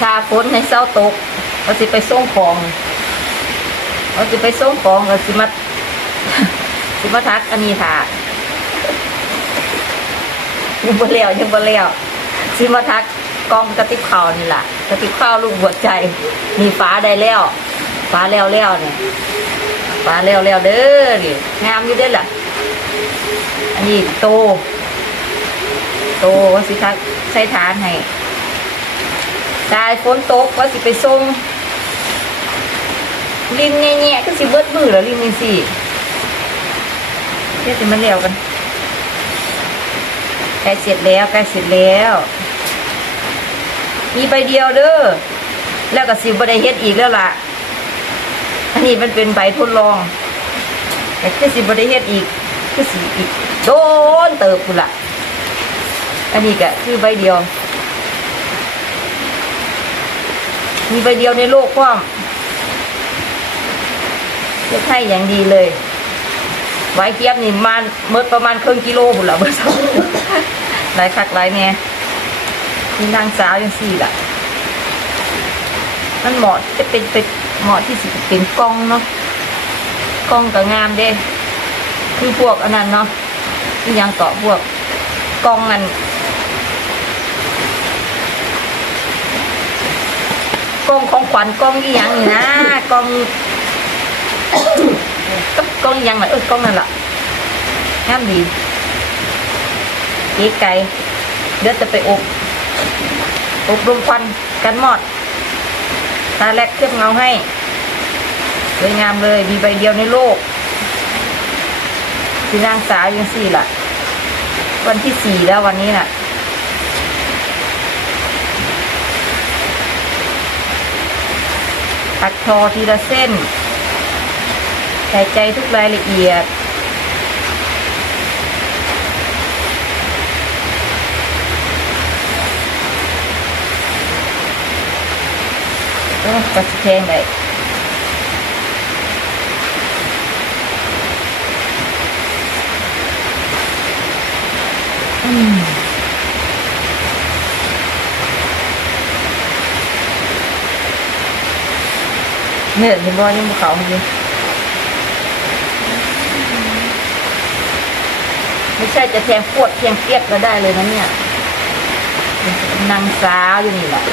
ชาฝนให้เศร้าตกเราสิไปส่งของเราสิไปส่งของเราสิมาสิมาทักอันนี้ค่ะยังบ่แล้วยังบ่แล้วสิมาทักกองกระติบข่าวนี่แหละกระติบข่าวลูกหัวใจ มีฟ้าได้แล้วฟ้าแล้วแล้วเนี่ยฟ้าแล้วแล้วเด้อนี่งามอยู่เด้อล่ะ อันนี้โต โตว่าสิทักใช้ฐานให้ ตายฝนตกว่าสิไปส่งริมแง่ๆก็สิเบิดมือแล้วริมนี่สิเดี๋ยวจะมาเลี้ยวกันใกล้เสร็จแล้วใกล้เสร็จแล้ว มีใบเดียวเด้อแล้วก็สิบได้เฮ็ดอีกแล้วล่ะ อันนี้มันเป็นใบทดลอง แต่คือสิบได้เฮ็ดอีกคือสิอีกโดนเติบพุ่ะ อันนี้ก็คือใบเดียว มีใบเดียวในโลกความเลือกให้อย่างดีเลย ไว้เทียบนี่มันเมื่อประมาณครึ่งกิโลพุ่นละเบอร์สองหลายคักหลายแน่มีนางสาวยังสี่ล่ะ มันเหมาะจะเป็นเป็นเหมาะที่สิเป็นกล้องเนาะกล้องก็งามเด้ คือพวกอันนั้นเนาะที่ยังเกาะพวกกล้องอัน กล้องของขวัญกล้องอีหยังนี่นะกล้องกล้องอีหยังน่ะเออกล้องนั่นล่ะงามดีเก๋ไก่เดี๋ยวจะไปอบอบรมควันกันหมอดตาแรกเคลือบเงาให้สวยงามเลยมีใบเดียวในโลกคือนางสาวยังสี่ล่ะ วันที่สี่แล้ววันนี้น่ะ ตัดทอทีละเส้น ใส่ใจทุกรายละเอียดโอ้กระสแพงเลยอืม เนี่ยเห็นบ่ยังเขาอยู่ไม่ใช่จะแทงปวดแทงเปียกก็ได้เลยนะเนี่ยนางสาวอยู่นี่แหละ